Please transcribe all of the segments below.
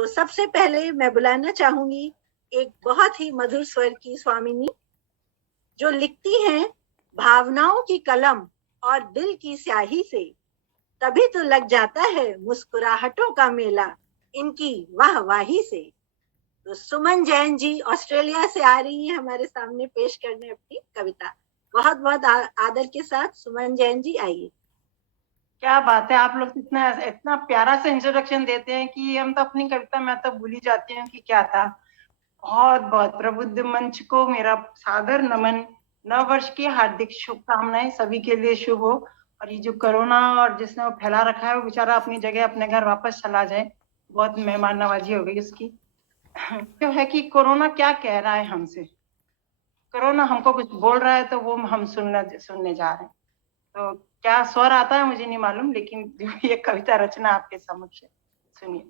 तो सबसे पहले मैं बुलाना चाहूंगी एक बहुत ही मधुर स्वर की स्वामिनी, जो लिखती हैं भावनाओं की कलम और दिल की स्याही से, तभी तो लग जाता है मुस्कुराहटों का मेला इनकी वाहवाही से। तो सुमन जैन जी ऑस्ट्रेलिया से आ रही हैं हमारे सामने पेश करने अपनी कविता। बहुत बहुत आदर के साथ सुमन जैन जी आइए। क्या बात है, आप लोग इतना इतना प्यारा सा इंट्रोडक्शन देते हैं कि हम तो अपनी कविता में तो भूल ही जाती हूँ कि क्या था। बहुत बहुत प्रबुद्ध मंच को मेरा सादर नमन। नव वर्ष की हार्दिक शुभकामनाएं सभी के लिए शुभ हो। और ये जो कोरोना और जिसने वो फैला रखा है वो बेचारा अपनी जगह अपने घर वापस चला जाए। बहुत मेहमान नवाजी हो गई उसकी। जो है कि कोरोना क्या कह रहा है हमसे, कोरोना हमको कुछ बोल रहा है तो वो हम सुनने जा रहे हैं। तो क्या स्वर आता है मुझे नहीं मालूम, लेकिन ये कविता रचना आपके समक्ष सुनिए।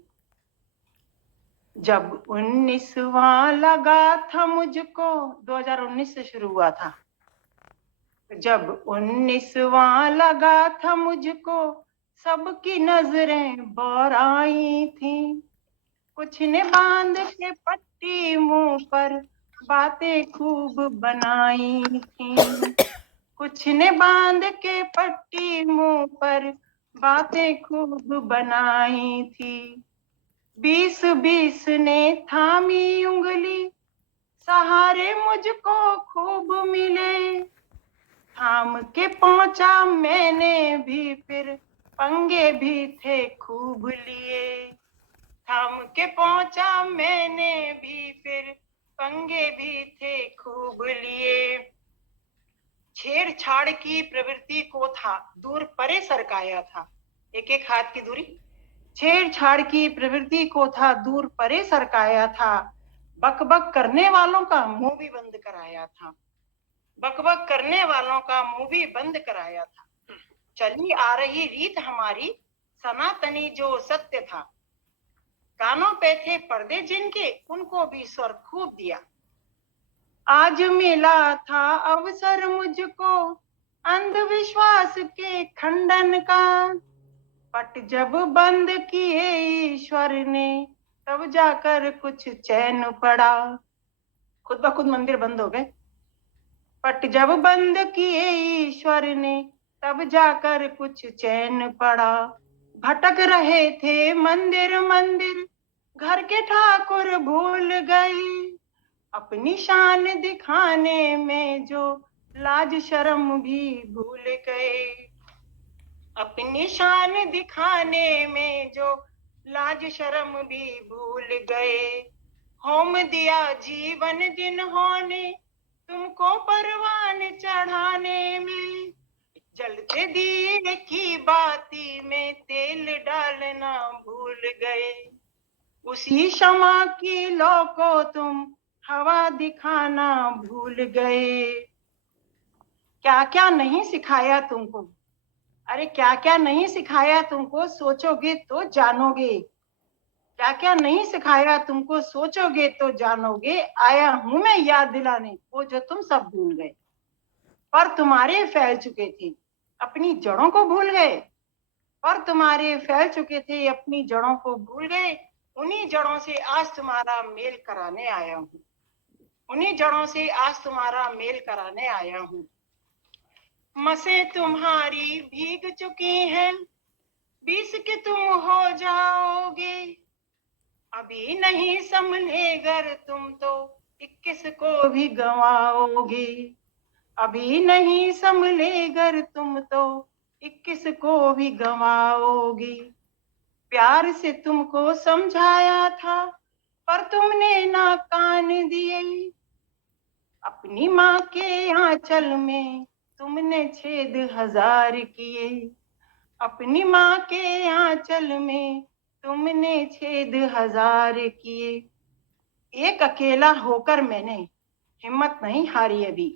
जब 19वां लगा था मुझको, 2019 से शुरू हुआ था। जब 19वां लगा था मुझको, सबकी नजरें बौर आई थी। कुछ ने बांध के पट्टी मुंह पर बातें खूब बनाई थी। कुछ ने बांध के पट्टी मुंह पर बातें खूब बनाई थी। 20 ने थामी उंगली, सहारे मुझको खूब मिले। थाम के पहुंचा मैंने भी, फिर पंगे भी थे खूब लिए। थाम के पहुंचा मैंने भी, फिर पंगे भी थे खूब लिए। छेड़छाड़ की प्रवृत्ति को था दूर परे सरकाया था, एक एक हाथ की दूरी। छेड़छाड़ की प्रवृत्ति को था दूर परे सरकाया था। बकबक करने वालों का मुंह भी बंद कराया था। बकबक करने वालों का मुंह भी बंद कराया था। चली आ रही रीत हमारी सनातनी जो सत्य था। कानों पे थे पर्दे जिनके, उनको भी स्वर खूब दिया। आज मिला था अवसर मुझको अंधविश्वास के खंडन का। पट जब बंद किए ईश्वर ने, तब जाकर कुछ चैन पड़ा। खुद ब खुद मंदिर बंद हो गए। पट जब बंद किए ईश्वर ने, तब जाकर कुछ चैन पड़ा। भटक रहे थे मंदिर मंदिर, घर के ठाकुर भूल गए। अपनी शान दिखाने में जो लाज शर्म भी भूल गए। अपनी शान दिखाने में जो लाज शर्म भी भूल गए। होम दिया जीवन जिन्होंने तुमको परवान चढ़ाने में। जलते दिए की बाती में तेल डालना भूल गए। उसी शमा की लो को तुम हवा दिखाना भूल गए। क्या क्या नहीं सिखाया तुमको, अरे क्या क्या नहीं सिखाया तुमको, सोचोगे तो जानोगे। क्या क्या नहीं सिखाया तुमको, सोचोगे तो जानोगे। आया हूं मैं याद दिलाने वो जो तुम सब भूल गए। पर तुम्हारे फैल चुके थे, अपनी जड़ों को भूल गए। पर तुम्हारे फैल चुके थे, अपनी जड़ों को भूल गए। उन्हीं जड़ों से आज तुम्हारा मेल कराने आया हूं। उन्हीं जड़ों से आज तुम्हारा मेल कराने आया हूं। मसे तुम्हारी भीग चुकी हैं, 20 के तुम हो जाओगे। अभी नहीं संभले घर तुम तो 21 को भी गंवाओगे। अभी नहीं संभले घर तुम तो 21 को भी गंवाओगे। प्यार से तुमको समझाया था, पर तुमने ना कान दिए। अपनी माँ के आंचल में तुमने छेद 1000 किए। अपनी माँ के आंचल में तुमने छेद 1000 किए। एक अकेला होकर मैंने हिम्मत नहीं हारी अभी।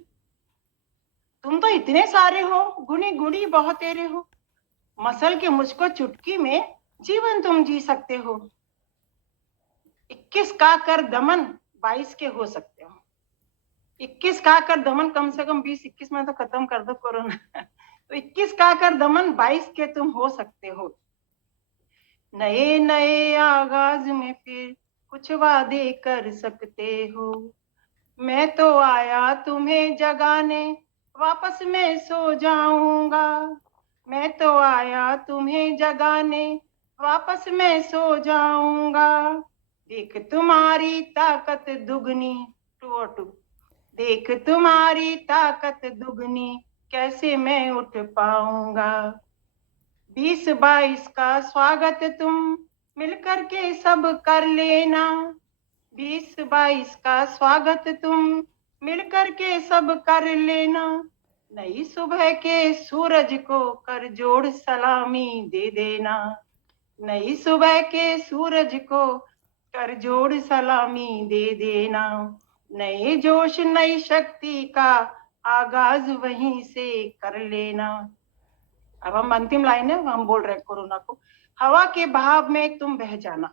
तुम तो इतने सारे हो, गुणी गुणी बहुत तेरे हो। मसल के मुझको चुटकी में जीवन तुम जी सकते हो। 21 का कर दमन 22 के हो सकते हो। 21 का कर दमन, कम से कम 20-21 में तो खत्म कर दो कोरोना। तो 21 का कर दमन 22 के तुम हो सकते हो। नए नए आगाज में फिर कुछ वादे कर सकते हो। मैं तो आया तुम्हें जगाने, वापस मैं सो जाऊंगा। मैं तो आया तुम्हें जगाने, वापस मैं सो जाऊंगा। देख तुम्हारी ताकत दुगनी, टू टू, देख तुम्हारी ताकत दुगनी, कैसे मैं उठ पाऊंगा। 2022 का स्वागत तुम मिलकर के सब कर लेना। 2022 का स्वागत तुम मिलकर के सब कर लेना। नई सुबह के सूरज को कर जोड़ सलामी दे देना। नई सुबह के सूरज को कर जोड़ सलामी दे देना। नए जोश नई शक्ति का आगाज वहीं से कर लेना। अब हम अंतिम लाइन है, हम बोल रहे हैं कोरोना को। हवा के बहाव में तुम बह जाना,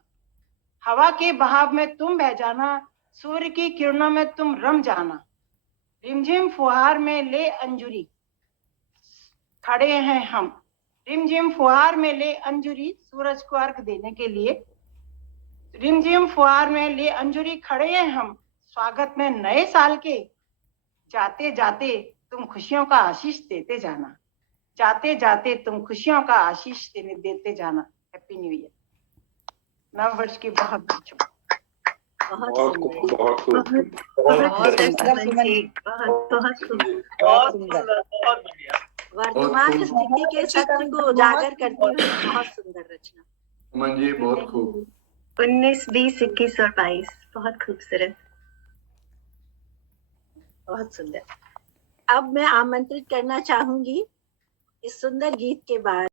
हवा के बहाव में तुम बह जाना, सूर्य की किरणों में तुम रम जाना। रिमझिम फुहार में ले अंजुरी, खड़े हैं हम। रिमझिम फुहार में ले अंजुरी, सूरज को अर्घ देने के लिए। रिमझिम फुहार में ले अंजुरी, खड़े हैं हम स्वागत में नए साल के। जाते जाते तुम खुशियों का आशीष देते जाना। जाते जाते तुम खुशियों का आशीष देते जाना। Happy new year. नव वर्ष की बहुत बहुत बहुत सुंदर, खूब, बहुत खूब, बहुत एकदम सुमन जी, बहुत सुंदर। बहुत सुंदर। बहुत बढ़िया। वर्तमान स्थिति के सत्य को उजागर करती हुई बहुत सुंदर रचना। सुमन जी बहुत खूब। 19, 20, 21 और 22 बहुत खूबसूरत। बहुत सुंदर। अब मैं आमंत्रित करना चाहूंगी इस सुंदर गीत के बाद